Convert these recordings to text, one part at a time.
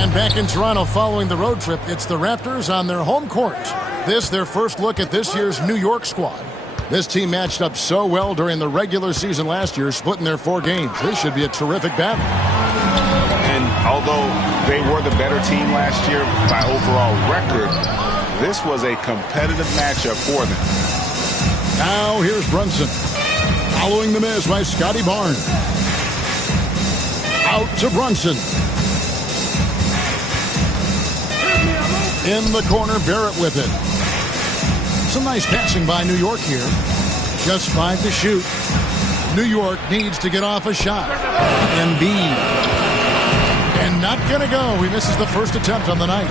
And back in Toronto following the road trip, it's the Raptors on their home court. This their first look at this year's New York squad. This team matched up so well during the regular season last year, splitting their 4 games. This should be a terrific battle. And although they were the better team last year by overall record, this was a competitive matchup for them. Now here's Brunson. Following the miss by Scotty Barnes. Out to Brunson. In the corner, Barrett with it. Some nice passing by New York here. Just 5 to shoot. New York needs to get off a shot. Embiid. And not going to go. He misses the first attempt on the night.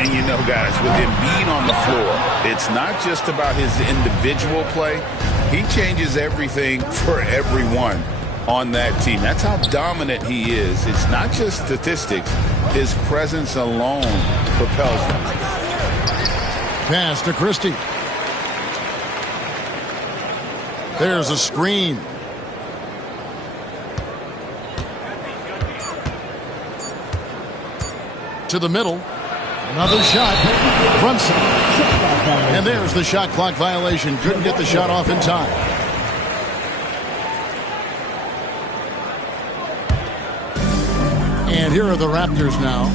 And you know, guys, with Embiid on the floor, it's not just about his individual play. He changes everything for everyone on that team. That's how dominant he is. It's not just statistics. His presence alone propels them. Pass to Christie. There's a screen. To the middle. Another shot. Brunson. And there's the shot clock violation. Couldn't get the shot off in time. And here are the Raptors now.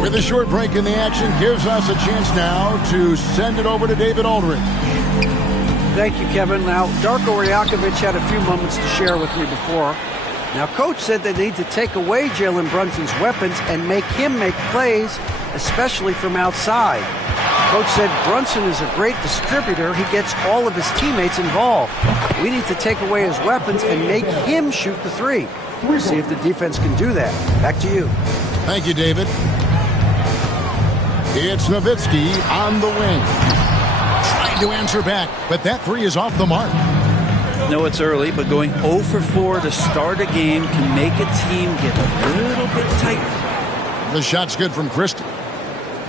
With a short break in the action, gives us a chance now to send it over to David Aldridge. Thank you, Kevin. Now, Darko Rajakovic had a few moments to share with me before. Now, Coach said they need to take away Jalen Brunson's weapons and make him make plays, especially from outside. Coach said Brunson is a great distributor. He gets all of his teammates involved. We need to take away his weapons and make him shoot the 3. We'll see if the defense can do that. Back to you. Thank you, David. It's Nowitzki on the wing. Trying to answer back, but that 3 is off the mark. No, it's early, but going 0 for 4 to start a game can make a team get a little bit tighter. The shot's good from Christie.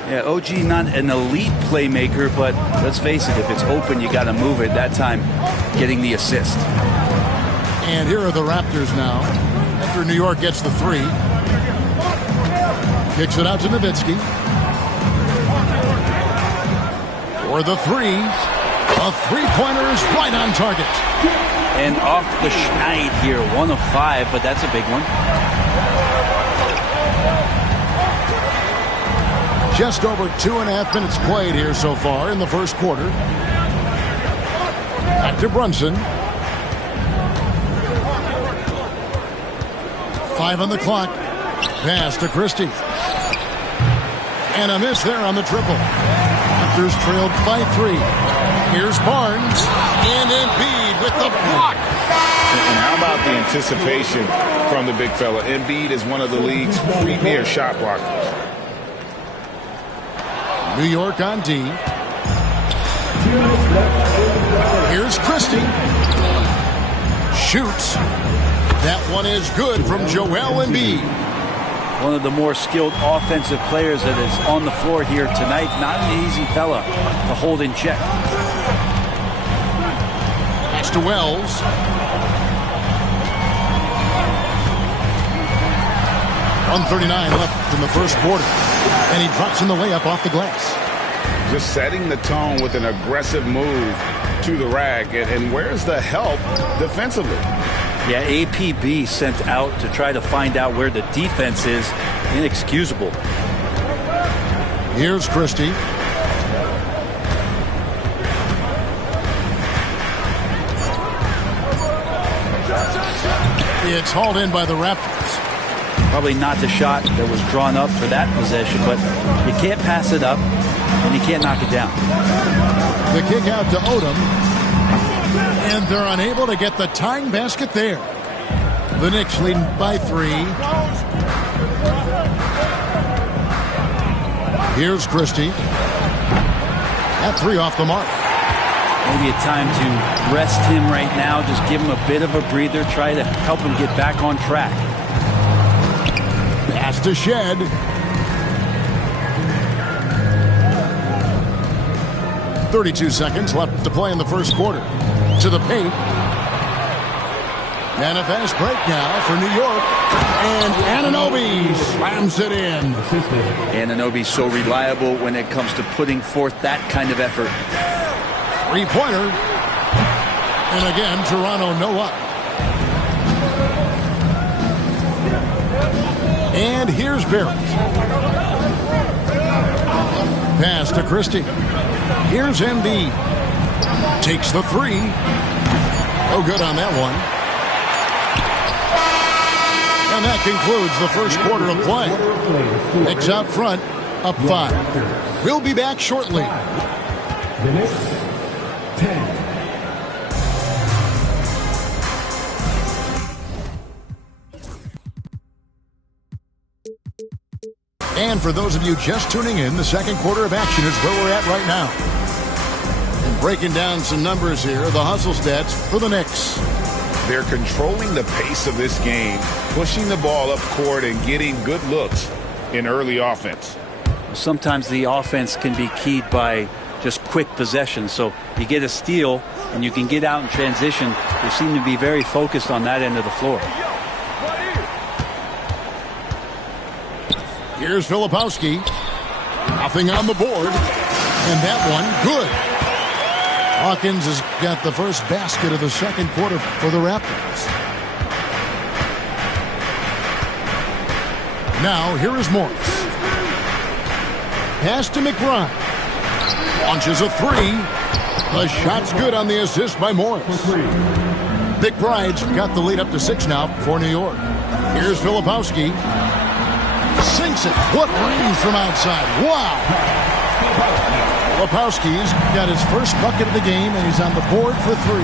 Yeah, OG not an elite playmaker, but let's face it, if it's open, you got to move it. That time, getting the assist. And here are the Raptors now. After New York gets the 3. Kicks it out to Nowitzki. For the 3. A 3-pointer is right on target. And off the schneid here, 1 of 5, but that's a big one. Just over 2.5 minutes played here so far in the first quarter. Back to Brunson. 5 on the clock. Pass to Christie. And a miss there on the triple. Raptors trailed by 3. Here's Barnes. And Embiid with the block. And how about the anticipation from the big fella? Embiid is one of the league's premier shot blockers. New York on D. Here's Christie. Shoots. That one is good from Joel Embiid. One of the more skilled offensive players that is on the floor here tonight. Not an easy fella to hold in check. Pass to Wells. .139 left in the first quarter. And he drops in the layup off the glass. Just setting the tone with an aggressive move to the rack. And where's the help defensively? Yeah, APB sent out to try to find out where the defense is. Inexcusable. Here's Christie. It's hauled in by the Raptors. Probably not the shot that was drawn up for that possession, but you can't pass it up and you can't knock it down. The kick out to Odom. And they're unable to get the tying basket there. The Knicks leading by 3. Here's Christie. That 3 off the mark. Maybe a time to rest him right now. Just give him a bit of a breather. Try to help him get back on track. Pass to Shed. .32 seconds left to play in the first quarter. To the paint. And a fast break now for New York. And Anunoby slams it in. Anunoby's so reliable when it comes to putting forth that kind of effort. Three-pointer. And again, Toronto no up. And here's Barrett. Pass to Christie. Here's Embiid. Takes the three. No good on that one. And that concludes the first quarter of play. Knicks out front, up 5. We'll be back shortly. The Knicks, 10. And for those of you just tuning in, the second quarter of action is where we're at right now. And breaking down some numbers here, the hustle stats for the Knicks. They're controlling the pace of this game, pushing the ball up court and getting good looks in early offense. Sometimes the offense can be keyed by just quick possession. So you get a steal and you can get out in transition. They seem to be very focused on that end of the floor. Here's Filipowski. Nothing on the board. And that one, good. Hawkins has got the first basket of the second quarter for the Raptors. Now, here is Morris. Pass to McBride. Launches a three. The shot's good on the assist by Morris. McBride's got the lead up to 6 now for New York. Here's Filipowski. Sinks it. What range from outside. Wow. Filipowski's got his first bucket of the game, and he's on the board for 3.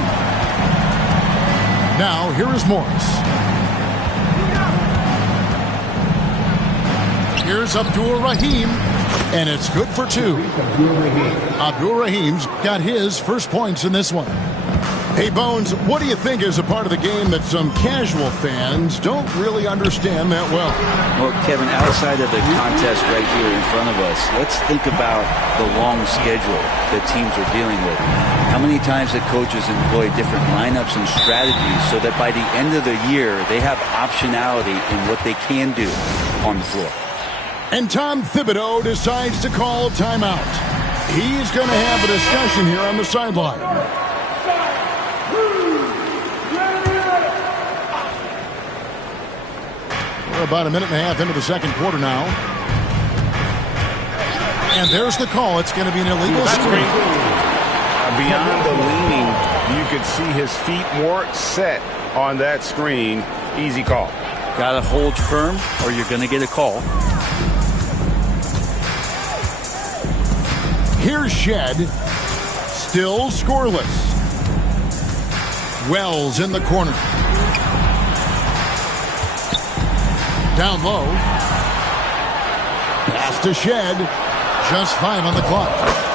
Now, here is Morris. Here's Abdul Rahim, and it's good for 2. Abdul Rahim's got his first points in this one. Hey, Bones, what do you think is a part of the game that some casual fans don't really understand that well? Well, Kevin, outside of the contest right here in front of us, let's think about the long schedule that teams are dealing with. How many times that coaches employ different lineups and strategies so that by the end of the year, they have optionality in what they can do on the floor. And Tom Thibodeau decides to call timeout. He's going to have a discussion here on the sideline. We're about a minute and a half into the second quarter now. And there's the call. It's going to be an illegal screen. Beyond the leaning, you could see his feet more set on that screen. Easy call. Got to hold firm or you're going to get a call. Here's Shed. Still scoreless. Wells in the corner. Down low. Pass to Shed. Just 5 on the clock.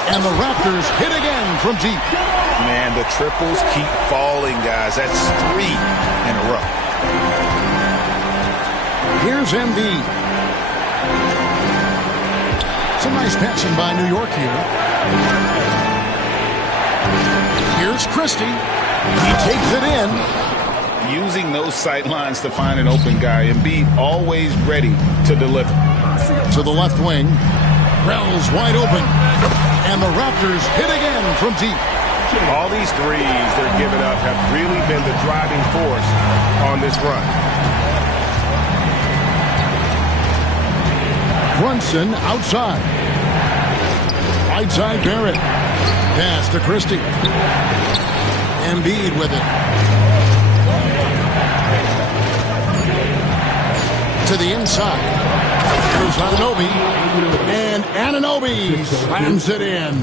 And the Raptors hit again from deep. Man, the triples keep falling, guys. That's 3 in a row. Here's Embiid. Some nice passing by New York here. Here's Christie. He takes it in. Using those sight lines to find an open guy. Embiid always ready to deliver. To the left wing. Wells wide open. And the Raptors hit again from deep. All these threes they're giving up have really been the driving force on this run. Brunson outside. Right side Barrett. Pass to Christie. Embiid with it. To the inside. Here's Anunoby. And Anunoby slams it in.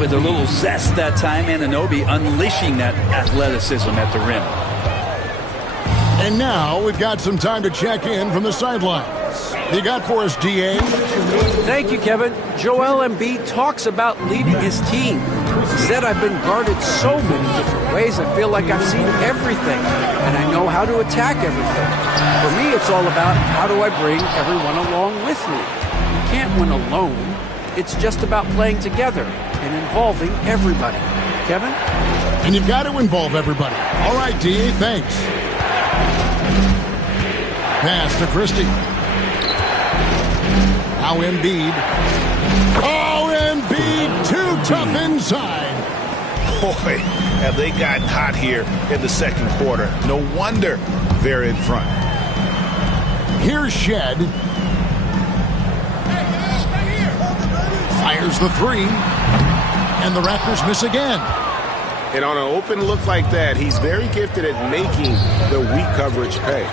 With a little zest that time, Anunoby unleashing that athleticism at the rim. And now we've got some time to check in from the sidelines. You got for us, DA? Thank you, Kevin. Joel Embiid talks about leading his team. He said, I've been guarded so many different ways. I feel like I've seen everything, and I know how to attack everything. For me, it's all about how do I bring everyone along with me. You can't win alone. It's just about playing together and involving everybody. Kevin? And you've got to involve everybody. All right, DA, thanks. pass to Christie. Now Embiid. Oh, Embiid, too tough inside. Boy, have they gotten hot here in the second quarter. No wonder they're in front. Here's Shed. Fires the three. And the Raptors miss again. And on an open look like that, he's very gifted at making the weak coverage pay.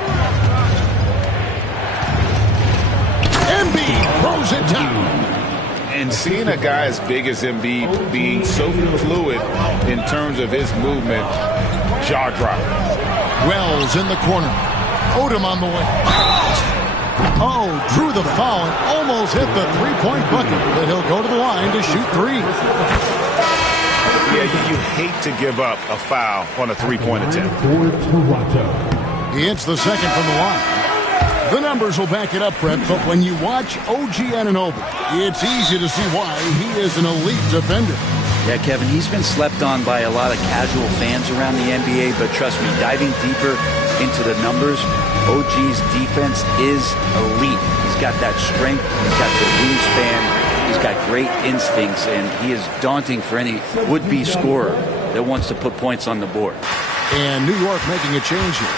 Embiid throws it down. And seeing a guy as big as Embiid being so fluid in terms of his movement, jaw drop. Wells in the corner. Odom on the way. Oh, drew the foul and almost hit the three-point bucket, but he'll go to the line to shoot three. Yeah, you hate to give up a foul on a three-point attempt. He hits the second from the line. The numbers will back it up, Brett, but when you watch OG Anunoby, it's easy to see why he is an elite defender. Yeah, Kevin, he's been slept on by a lot of casual fans around the NBA, but trust me, diving deeper into the numbers, OG's defense is elite. He's got that strength, he's got the wingspan, he's got great instincts, and he is daunting for any would-be scorer that wants to put points on the board. And New York making a change here.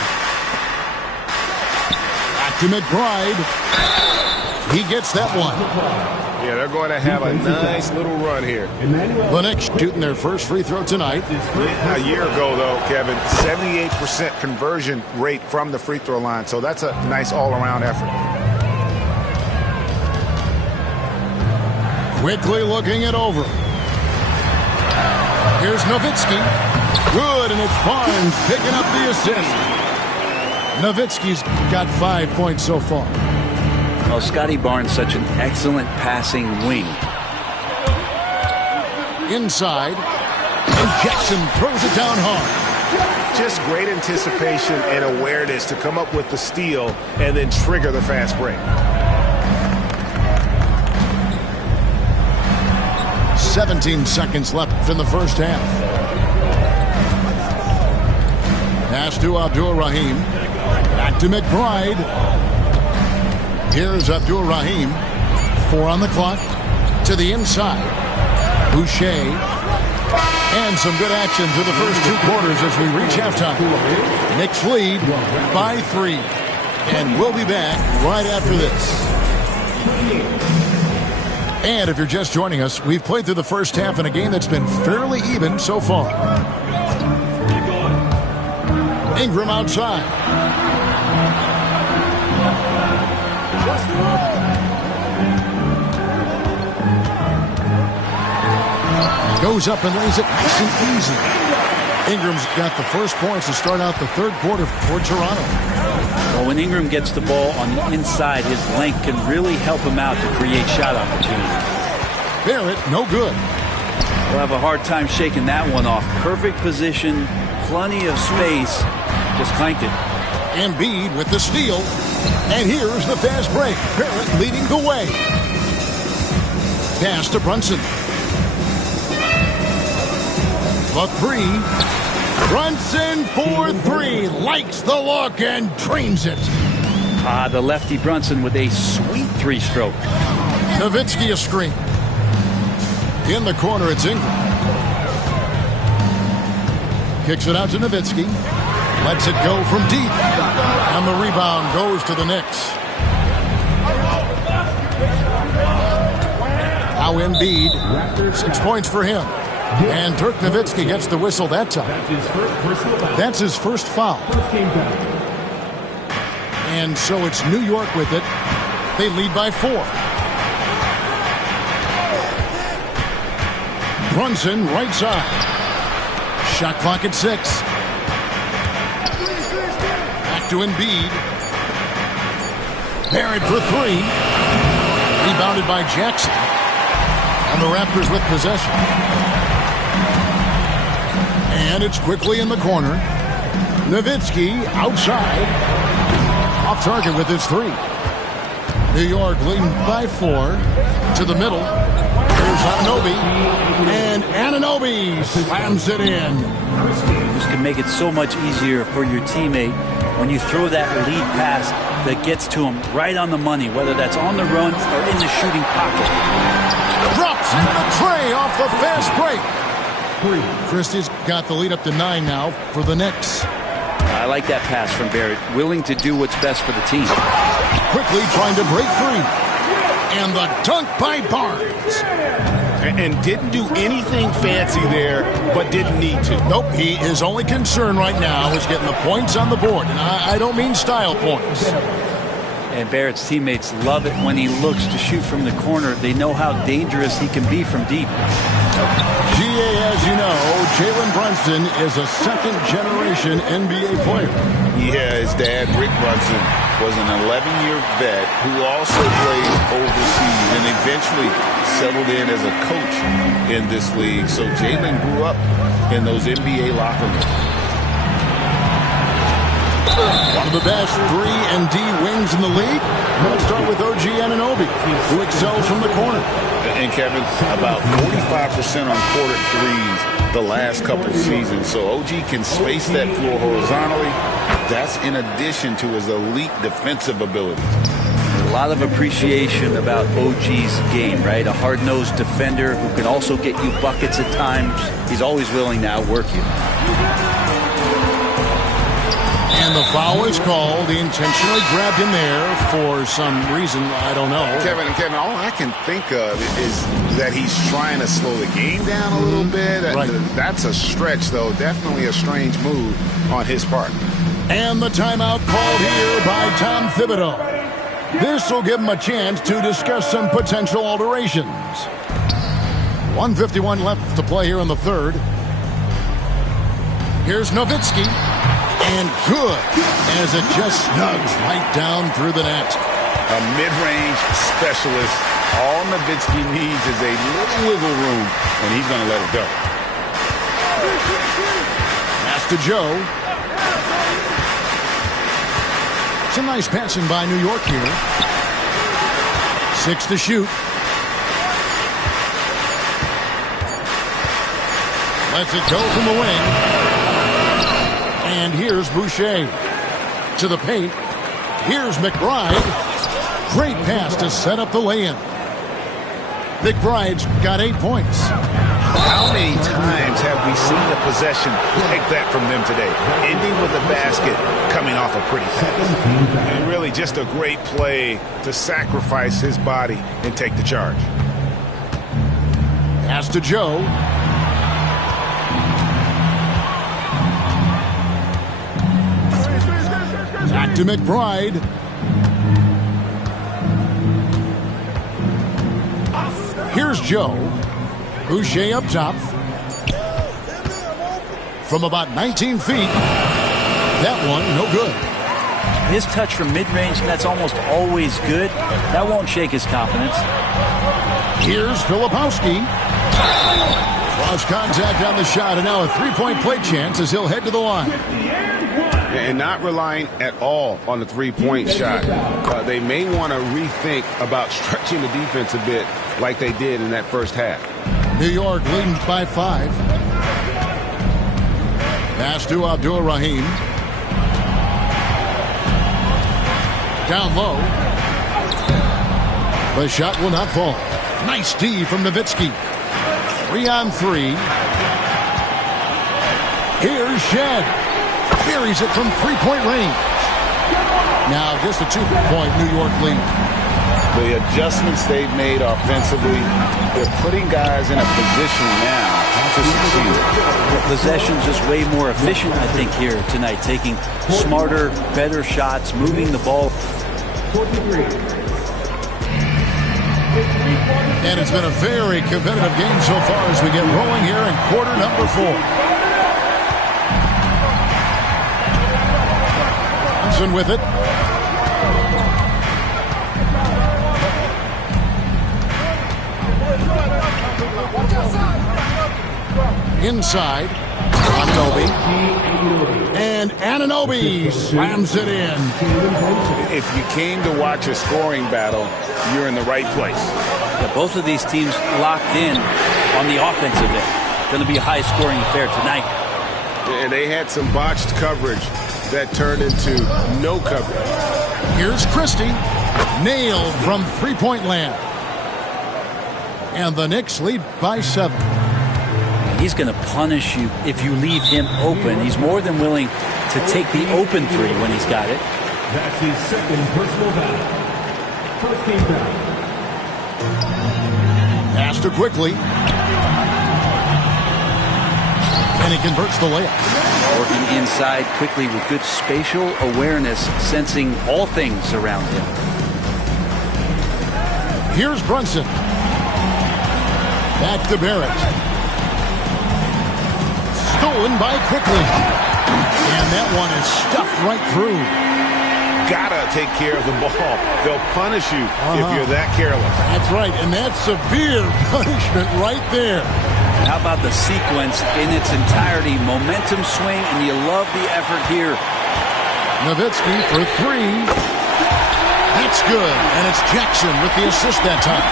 Back to McBride. He gets that one. Yeah, they're going to have a nice little run here. The Knicks shooting their first free throw tonight. A year ago, though, Kevin, 78% conversion rate from the free throw line. So that's a nice all-around effort. Quickly looking it over. Here's Nowitzki. Good, and it's Barnes picking up the assist. Nowitzki's got 5 points so far. Well, Scotty Barnes, such an excellent passing wing. Inside, and Jackson throws it down hard. Just great anticipation and awareness to come up with the steal and then trigger the fast break. 17 seconds left in the first half. Pass to Abdul-Rahim. Back to McBride. Here's Abdul-Rahim. 4 on the clock. To the inside. Boucher. And some good action through the first 2 quarters as we reach halftime. Knicks lead by 3. And we'll be back right after this. And if you're just joining us, we've played through the first half in a game that's been fairly even so far. Ingram outside. Goes up and lays it nice and easy. Ingram's got the first points to start out the third quarter for Toronto. Well, when Ingram gets the ball on the inside, his length can really help him out to create shot opportunities. Barrett, no good. We'll have a hard time shaking that one off. Perfect position, plenty of space. Just clanked it. Embiid with the steal. And here's the fast break. Barrett leading the way. Pass to Brunson. The three. Brunson for 3. Likes the look and trains it. The lefty Brunson with a sweet 3-stroke. Nowitzki a screen. In the corner, it's Ingram. Kicks it out to Nowitzki. Lets it go from deep. And the rebound goes to the Knicks. Now Embiid. 6 points for him. And Dirk Nowitzki gets the whistle that time. That's his first foul. And so it's New York with it. They lead by 4. Brunson, right side. Shot clock at 6. Back to Embiid. Barrett for 3. Rebounded by Jackson. And the Raptors with possession. And it's quickly in the corner. Nowitzki outside. Off target with his 3. New York leading by 4. To the middle. Here's Anunoby. And Anunoby slams it in. This can make it so much easier for your teammate when you throw that lead pass that gets to him right on the money, whether that's on the run or in the shooting pocket. Drops in the tray off the fast break. Christie's got the lead up to 9 now for the Knicks. I like that pass from Barrett, willing to do what's best for the team. Quickly trying to break free. And the dunk by Barnes. And didn't do anything fancy there, but didn't need to. Nope, his only concern right now is getting the points on the board. And I don't mean style points. And Barrett's teammates love it when he looks to shoot from the corner. They know how dangerous he can be from deep. GA, as you know, Jalen Brunson is a second-generation NBA player. Yeah, his dad, Rick Brunson, was an 11-year vet who also played overseas and eventually settled in as a coach in this league. So Jalen grew up in those NBA locker rooms. One of the best 3 and D wings in the league. Let's start with OG Anunoby, who excels from the corner. And Kevin, about 45% on quarter threes the last couple seasons. So OG can space that floor horizontally. That's in addition to his elite defensive abilities. A lot of appreciation about OG's game, right? A hard-nosed defender who can also get you buckets at times. He's always willing to outwork you. And the foul is called. He intentionally grabbed him there for some reason. I don't know. Kevin, all I can think of is that he's trying to slow the game down a little bit. Right. That's a stretch, though. Definitely a strange move on his part. And the timeout called here by Tom Thibodeau. This will give him a chance to discuss some potential alterations. 1:51 left to play here in the third. Here's Nowitzki. And good, as it just snugs right down through the net. A mid-range specialist. All Nowitzki needs is a little wiggle room, and he's going to let it go. Pass to Joe. Some nice passing by New York here. 6 to shoot. Lets it go from the wing. And here's Boucher to the paint. Here's McBride. Great pass to set up the lay-in. McBride's got 8 points. How many times have we seen a possession like that from them today? Ending with a basket, coming off a pretty pass. And really just a great play to sacrifice his body and take the charge. Pass to Joe. Back to McBride. Here's Joe. Boucher up top. From about 19 feet. That one, no good. His touch from mid-range, that's almost always good. That won't shake his confidence. Here's Filipowski. Cross contact on the shot, and now a three-point play chance as he'll head to the line. And not relying at all on the three-point shot. They may want to rethink about stretching the defense a bit like they did in that first half. New York leading by 5. Pass to Abdul-Rahim. Down low. The shot will not fall. Nice D from Nowitzki. 3-on-3. Here's Shed. Buries it from three-point range. Now just a 2-point New York lead. The adjustments they've made offensively, they're putting guys in a position now to succeed. The possession's just way more efficient, I think, here tonight. Taking smarter, better shots, moving the ball. And it's been a very competitive game so far as we get rolling here in quarter number 4. With it. Inside. Anunoby. And Anunoby slams it in. If you came to watch a scoring battle, you're in the right place. Yeah, both of these teams locked in on the offensive end. Going to be a high-scoring affair tonight. And they had some botched coverage that turned into no coverage. Here's Christie. Nailed from three-point land. And the Knicks lead by 7. He's going to punish you if you leave him open. He's more than willing to take the open three when he's got it. That's his second personal foul. First team foul. Pass to Quickly. And he converts the layup. Working inside quickly with good spatial awareness, sensing all things around him. Here's Brunson. Back to Barrett. Stolen by Quickly. And that one is stuffed right through. Gotta take care of the ball. They'll punish you if you're that careless. That's right, and that's severe punishment right there. How about the sequence in its entirety? Momentum swing, and you love the effort here. Nowitzki for 3. That's good, and it's Jackson with the assist that time.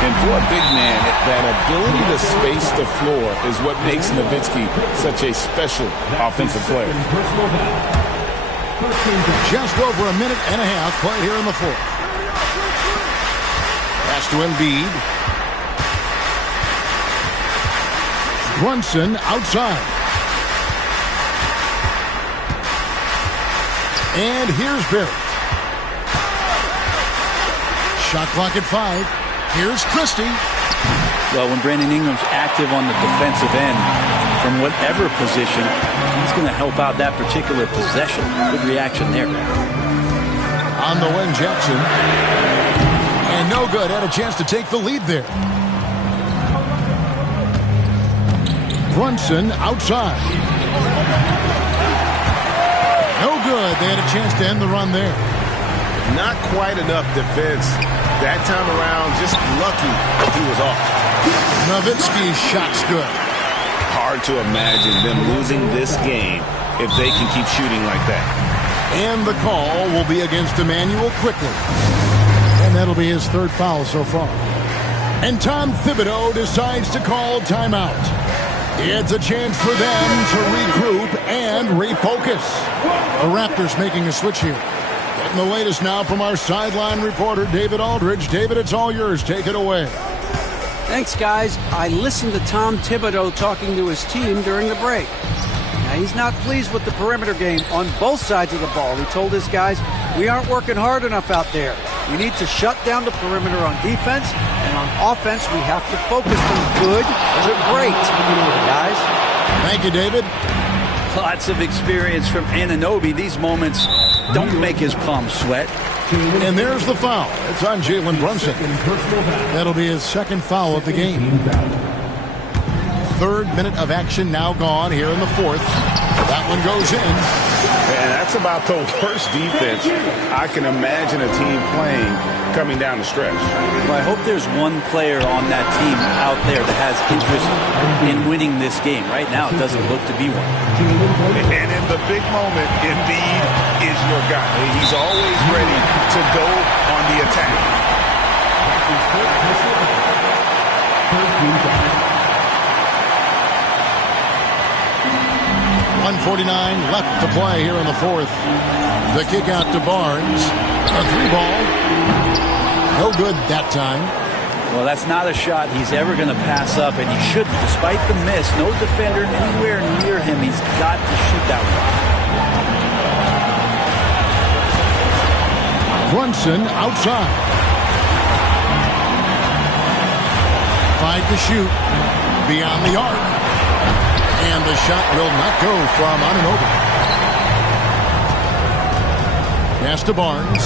And for a big man, that ability to space the floor is what makes Nowitzki such a special offensive player. Just over a minute and a half played here in the fourth. Pass to Embiid. Brunson outside. And here's Barrett. Shot clock at 5. Here's Christie. Well, when Brandon Ingram's active on the defensive end, from whatever position, he's going to help out that particular possession. Good reaction there. On the wing, Jackson. And no good. Had a chance to take the lead there. Brunson outside. No good. They had a chance to end the run there. Not quite enough defense. That time around, just lucky he was off. Nowitzki's shot's good. Hard to imagine them losing this game if they can keep shooting like that. And the call will be against Emmanuel Quickly. And that'll be his 3rd foul so far. And Tom Thibodeau decides to call timeout. It's a chance for them to regroup and refocus. The Raptors making a switch here. Getting the latest now from our sideline reporter, David Aldridge. David, it's all yours. Take it away. Thanks, guys. I listened to Tom Thibodeau talking to his team during the break. Now, he's not pleased with the perimeter game on both sides of the ball. He told his guys, we aren't working hard enough out there. We need to shut down the perimeter on defense, and on offense, we have to focus from good to great. Guys? Thank you, David. Lots of experience from Anunoby. These moments don't make his palms sweat. And there's the foul. It's on Jalen Brunson. That'll be his 2nd foul of the game. 3rd minute of action now gone here in the 4th. That one goes in. Man, that's about the worst defense I can imagine a team playing coming down the stretch. Well, I hope there's one player on that team out there that has interest in winning this game. Right now, it doesn't look to be one. And in the big moment, Embiid is your guy. He's always ready to go on the attack. 1:49 left to play here in the 4th. The kick out to Barnes. A 3-ball. No good that time. Well, that's not a shot he's ever going to pass up, and he shouldn't. Despite the miss, no defender anywhere near him. He's got to shoot that one. Brunson outside. 5 to shoot. Beyond the arc. And the shot will not go from Anunoby. Pass to Barnes.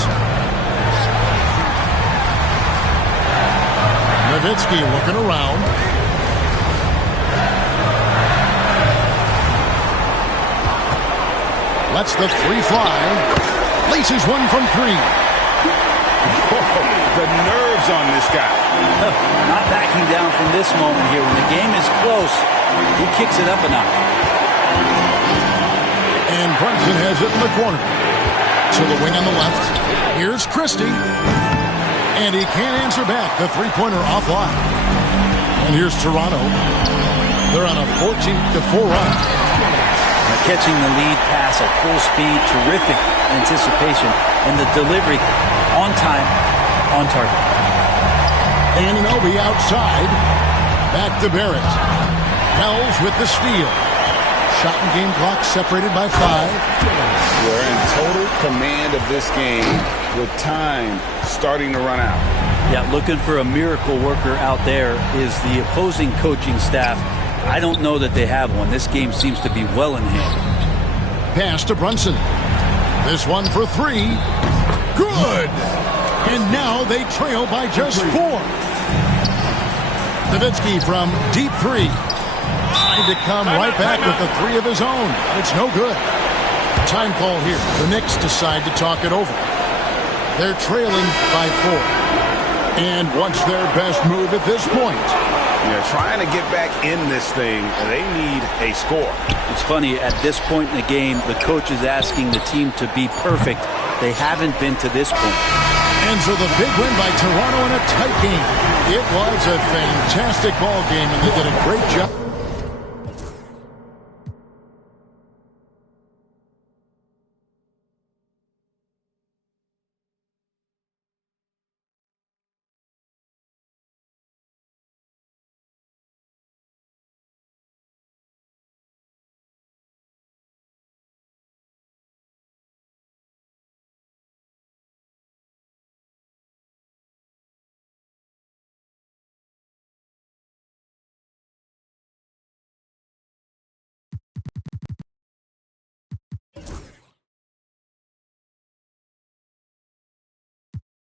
Nowitzki looking around. Lets the 3 fly. Laces one from 3. The nerves on this guy. Not backing down from this moment here. When the game is close, he kicks it up a notch. And Brunson has it in the corner. To the wing on the left. Here's Christie. And he can't answer back. The 3-pointer offline. And here's Toronto. They're on a 14-4 run. Catching the lead pass at full speed, terrific anticipation, and the delivery on time, on target. Anunoby outside. Back to Barrett. Wells with the steal. Shot and game clock separated by 5. We're in total command of this game with time starting to run out. Yeah, looking for a miracle worker out there is the opposing coaching staff. I don't know that they have one. This game seems to be well in hand. Pass to Brunson. This one for 3. Good! And now they trail by just 4. Nowitzki from deep 3. Trying to come right back with the 3 of his own. It's no good. Time call here. The Knicks decide to talk it over. They're trailing by 4. And what's their best move at this point? They're trying to get back in this thing, and they need a score. It's funny, at this point in the game, the coach is asking the team to be perfect. They haven't been to this point. And so the big win by Toronto in a tight game. It was a fantastic ball game, and they did a great job.